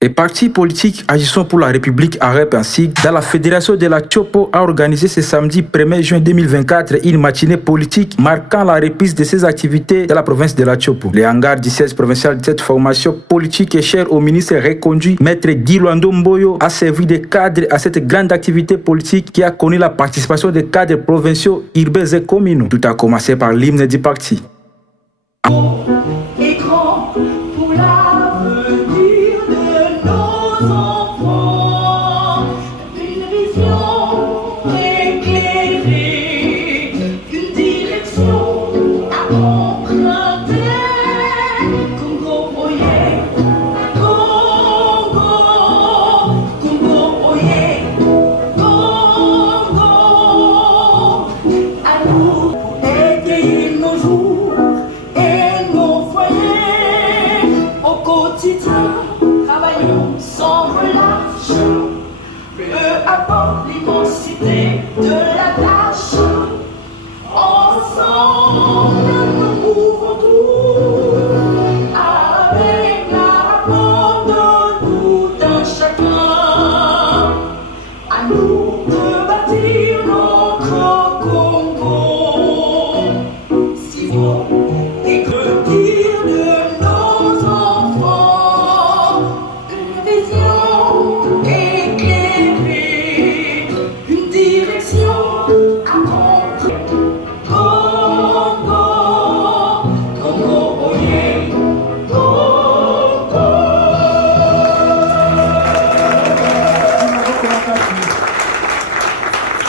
Les partis politiques agissant pour la République arabe ainsi dans la fédération de la Chopo a organisé ce samedi 1er juin 2024 une matinée politique marquant la reprise de ses activités dans la province de la Chopo. Le hangar du siège provincial de cette formation politique est cher au ministre reconduit Maître Guy Luando Mboyo a servi de cadre à cette grande activité politique qui a connu la participation des cadres provinciaux, urbains et communaux. Tout a commencé par l'hymne du parti. Écran pour l'avenir de nos enfants, une vision éclairée, une direction à emprunter. Congo Oye, Congo, Congo Oye, Congo, à nous pour aider nos jours. Travaillons sans relâche, peu importe l'immensité de la tâche. Ensemble, nous pouvons tout, avec l'apport de tout un chacun. À nous de bâtir notre Congo, si bon et que dire de nos enfants.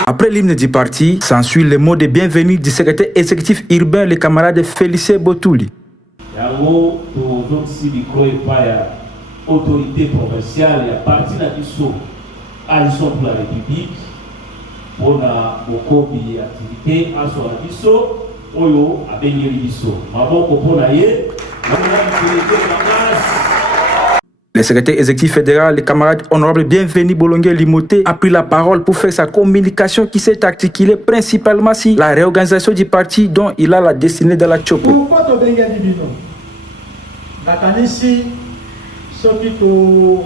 Après l'hymne du parti, s'ensuit le mot de bienvenue du secrétaire exécutif urbain, le camarade Félicien Botouli. Yango tozongisi likolo epai ya autorité provinciale ya parti na biso agissons pour la République mpona bokobi activité aso na biso oyo abengeli biso maboko mpona ye Le secrétaire exécutif fédéral, le camarade honorable Bienvenu Bolongué Limoté, a pris la parole pour faire sa communication qui s'est articulée principalement sur la réorganisation du parti dont il a la destinée dans la Chopo. Pourquoi tu as dit non? Nakanisi, ceux qui sont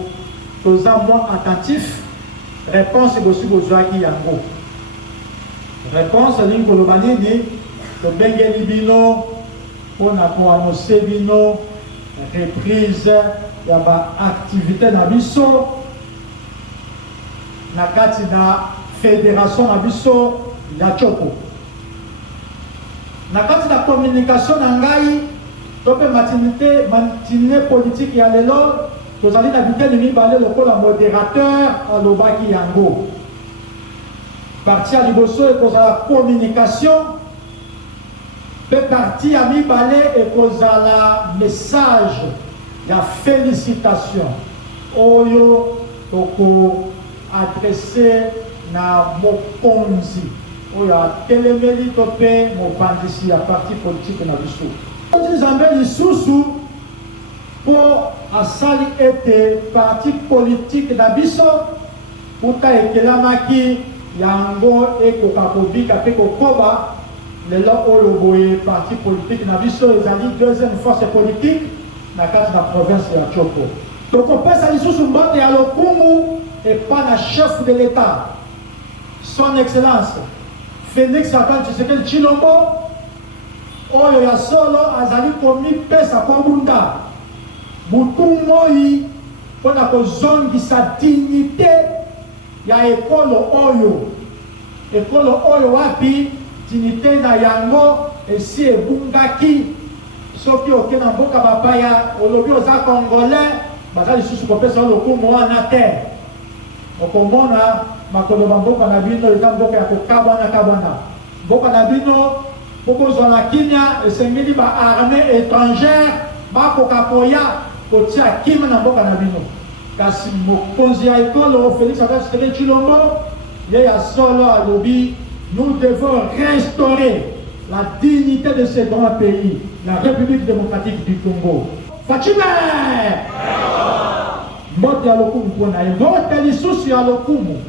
moins attentifs, réponse est aussi aux Joaki Yango. Réponse à l'une pour le Bengeli Bino, on a pour annoncer Bino, reprise. Il y a une activité dans biso na kati na fédération na biso ya Chopo na kati na communication na ngai to pe matinée politique ya lelo tozali na biteni mibale lokola modérateur alobaki yango parti ya liboso ekozala communication pe parti ya mibale ekozala message la félicitation oyo toko adressé na mokonzi oyo atelemeli to pe mobandisi ya parti politique na biso nzambe lisusu po asali ete parti politique na biso uta ekelamaki yango ekoka kobika pe kokoba lelo oyo boye parti politique na biso ezali deuxième force politique na kati na province ya Chopo. Donc on passe à l'issue mbote ya lokumu et pas na chef de l'État. Son Excellence Félix Antoine Tshisekedi Tshilombo oyo ya solo azali komi pesa kwa bunda butu moi pona kozongisa dignité ya ekolo oyo wapi dignité na yango esi ebungaki soki oke na mboka bapaya olobi oza congolais baza lisusu kopesa lokumu wana te okomona makoloba mboka na bino eza mboka ya kokabwana mboka na bino bokozwa na kimia esengeli baarmée étrangère bakoka koya kotia kimia na mboka na bino kasi mokonzi ya ekolo Félix Antoine Tshisekedi Tshilombo ye ya solo alobi nous devons restaurer la dignité de ce grand pays, la République démocratique du Congo. Fatime! Mbote ya lokumu pona ye, mbote lisusu ya lokumu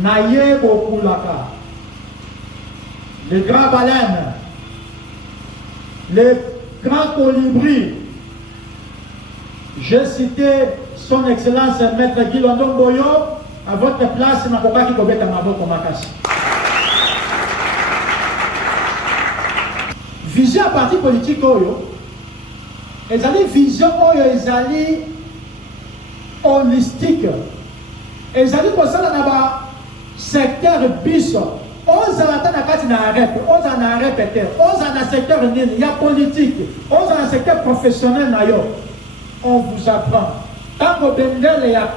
na ye bokulaka. Les grands baleines, les grands colibris, j'ai cité Son Excellence Maître Guy Londo Mboyo, à votre place, na kokaki kobeta maboko makasi. Vision à parti politique oyo, ezali vision oyo ezali holistique. Ezali kosala na ba secteur biso. Ozala na kati na arrêt, ozala na répéter, ozala na secteur nini, il y a politique, ozala na secteur professionnel na yo. On vous apprend. Tant que bendele ya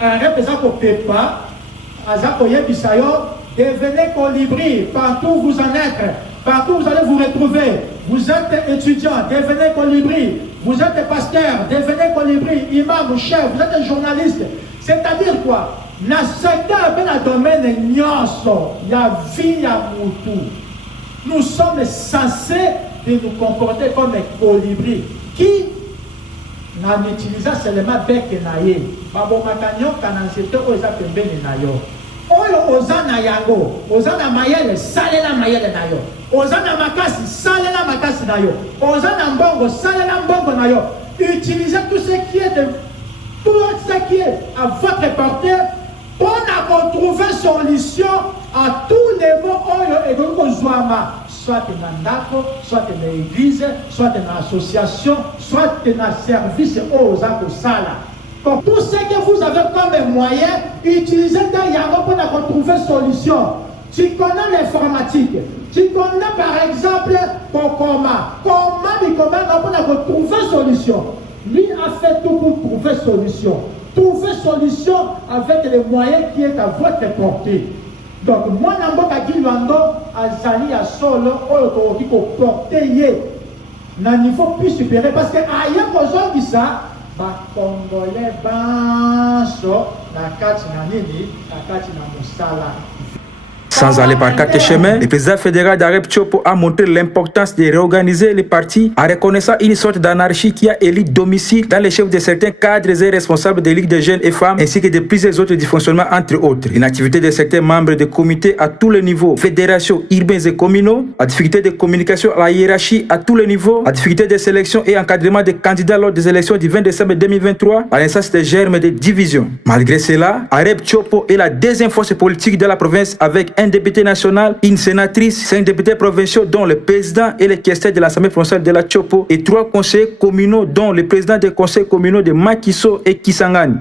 arrêt eza ko pepa, aza ko yebisa yo, devenez colibri partout où vous en êtes. Partout vous allez vous retrouver. Vous êtes étudiant, devenez colibri. Vous êtes pasteur, devenez colibri. Imam, chef, vous êtes journaliste. C'est-à-dire quoi? Dans le secteur, dans le domaine, il y a vie, il y a moutou. Nous sommes censés de nous comporter comme des colibris qui n'en utilisent seulement bec et naïe. Babo makanyo kananzete oza pembeni na yo. Oyo ozana yango, ozana mayele, salela mayele na yo. Ozana makasi, salela makasi na yo. Ozana mbongo, salela mbongo na yo. Utilisez tout ce qui est à votre portée pour retrouver solution à tous les mots et donc soit dans l'andako, soit dans l'église, soit dans l'association, soit dans le service aux Akosala. Pour tout ce que vous avez comme moyen, utilisez dans Yango pour retrouver solution. Tu connais l'informatique, tu connais par exemple comment pour retrouver solution. Lui a fait tout pour trouver solution. Trouver solution avec les moyens qui est à votre portée. Donc, moi, je suis Azali à solo, qui porter à un niveau plus supérieur. Parce que ailleurs, aujourd'hui, ça, les Congolais, la carte na Moussala. Sans aller par quatre chemins, le président fédéral d'Arep Tchopo a montré l'importance de réorganiser les partis en reconnaissant une sorte d'anarchie qui a élu domicile dans les chefs de certains cadres et responsables des ligues de jeunes et femmes ainsi que de plusieurs autres dysfonctionnements entre autres. Une activité de certains membres de comités à tous les niveaux, fédérations urbaines et communaux, la difficulté de communication à la hiérarchie à tous les niveaux, la difficulté de sélection et encadrement des candidats lors des élections du 20 décembre 2023, à l'instance des germes de division. Malgré cela, Arep Tchopo est la deuxième force politique de la province avec un député national, une sénatrice, 5 députés provinciaux dont le président et le questeur de l'Assemblée provinciale de la Tchopo et 3 conseillers communaux dont le président des conseils communaux de Makiso et Kisangani.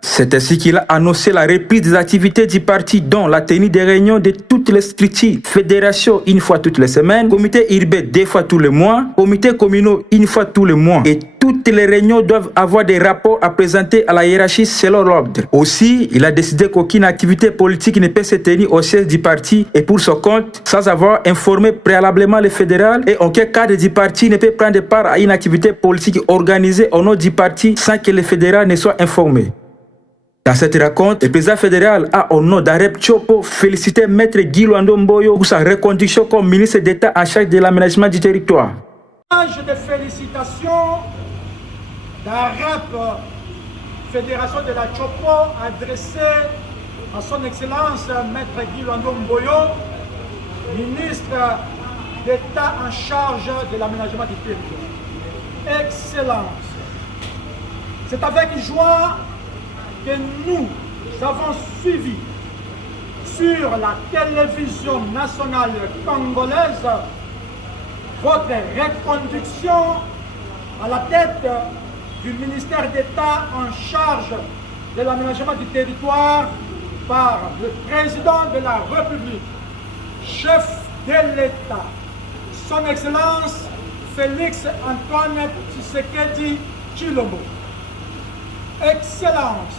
C'est ainsi qu'il a annoncé la reprise des activités du parti dont la tenue des réunions de toutes les structures, fédérations une fois toutes les semaines, comité urbain 2 fois tous les mois, comité communaux une fois tous les mois et toutes les réunions doivent avoir des rapports à présenter à la hiérarchie selon l'ordre. Aussi, il a décidé qu'aucune activité politique ne peut se tenir au siège du parti et pour son compte sans avoir informé préalablement le fédéral et aucun cadre du parti ne peut prendre part à une activité politique organisée au nom du parti sans que le fédéral ne soit informé. Dans cette rencontre, le président fédéral a, au nom d'Arep Tchopo, félicité Maître Guy Londo Mboyo pour sa reconduction comme ministre d'État en charge de l'aménagement du territoire. De félicitations d'Arep Fédération de la Tchopo adressé à son Excellence Maître Guy Londo Mboyo, ministre d'État en charge de l'aménagement du territoire. Excellence. C'est avec joie que nous avons suivi sur la télévision nationale congolaise votre reconduction à la tête du ministère d'État en charge de l'aménagement du territoire par le président de la République, chef de l'État, son Excellence Félix Antoine Tshisekedi Tshilombo. Excellence,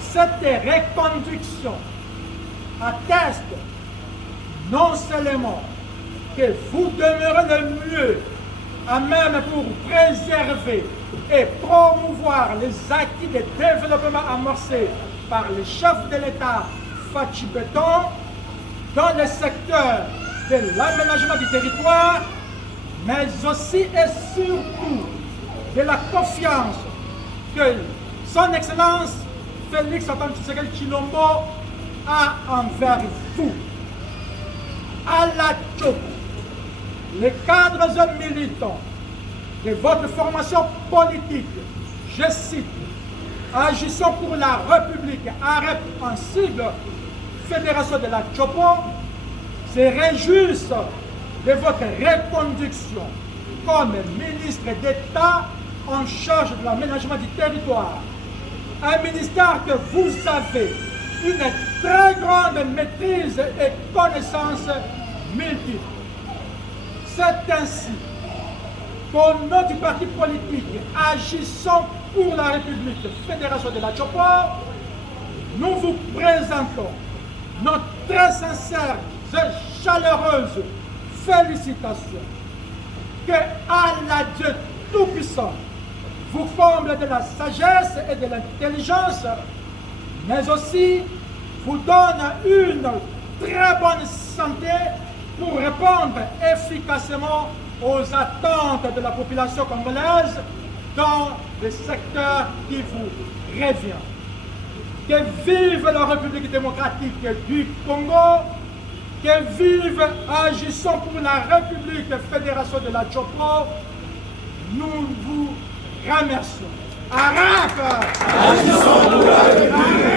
cette reconduction atteste non seulement que vous demeurez le mieux à même pour préserver et promouvoir les acquis de développement amorcés par les chefs de l'État Fachi Beton dans le secteur de l'aménagement du territoire, mais aussi et surtout de la confiance que son Excellence Félix Antoine Tshisekedi Tshilombo a envers vous. À la Tchopo, les cadres et militants de votre formation politique, je cite, Agissons pour la République, AREP en sigle, Fédération de la Chopo, se réjouissent de votre reconduction comme ministre d'État en charge de l'aménagement du territoire. Un ministère que vous avez une très grande maîtrise et connaissance multiples. C'est ainsi qu'au nom du parti politique Agissons pour la République, Fédération de la Chopo, nous vous présentons nos très sincères et chaleureuses félicitations. Que Allah Dieu Tout-Puissant vous comble de la sagesse et de l'intelligence, mais aussi vous donne une très bonne santé pour répondre efficacement aux attentes de la population congolaise dans le secteur qui vous revient. Que vive la République démocratique du Congo, que vive Agissons pour la République Fédération de la Chopo. Nous vous remercions. Arrête! Agissons pour la République!